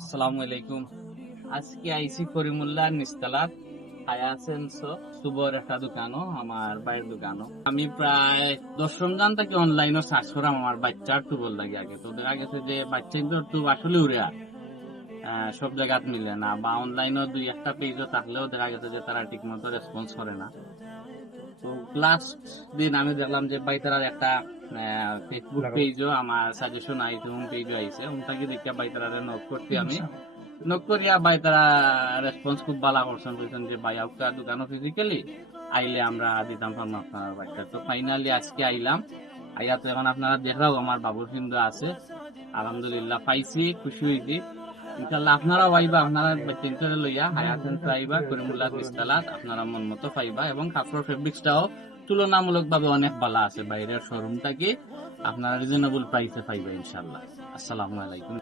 আসসালামু আলাইকুম। আজকে আইসি করিমুল্লাহ নিস্তালাত আয়াছেন সুবর একটা দোকানও আমার বাইরের দোকানও আমি প্রায় 10 জন থেকে অনলাইনে সার্চ করাম আমার বাচ্চার টুবল লাগে আগে তো দেখা গেছে যে বাচ্চা তো আসলে উড়ে সব জায়গাত মিলে না বা অনলাইনে দুই একটা পেজও থাকলেও দেখা গেছে যে তারা ঠিক মতো রেসপন্স করে না। তো লাস্ট দিন আমি দেখলাম যে ভাই তারা একটা ফেসবুক পেজও আমার সাজেশন আইছে, হোম পেজও আইছে, ওনটাকে দেখে ভাই তারা নক করতে আমি নক করিয়া ভাই তারা রেসপন্স খুব ভালো করছেন, বলছেন যে ভাই আপনার দোকানও ফিজিক্যালি আইলে আমরা দিতাম পারবো আপনার বাচ্চা। তো ফাইনালি আজকে আইলাম, আইয়া তো এখন আপনারা দেখাও আমার বাবুর কিন্তু আছে, আলহামদুলিল্লাহ পাইছি, খুশি হয়েছি। ইনশাল্লাহ আপনারাও আইবা, আপনারা বাচ্চা লইয়া হায়াতেন আইবা করিমুল্লাহ বিস্তালাত, আপনারা মন মতো পাইবা এবং কাপড় ফেব্রিক্সটাও তুলনামূলক ভাবে অনেক ভালো আছে বাইরের শোরুম থেকে, আপনারা রিজনেবল প্রাইসে পাইবা ইনশাল্লাহ। আসসালামু আলাইকুম।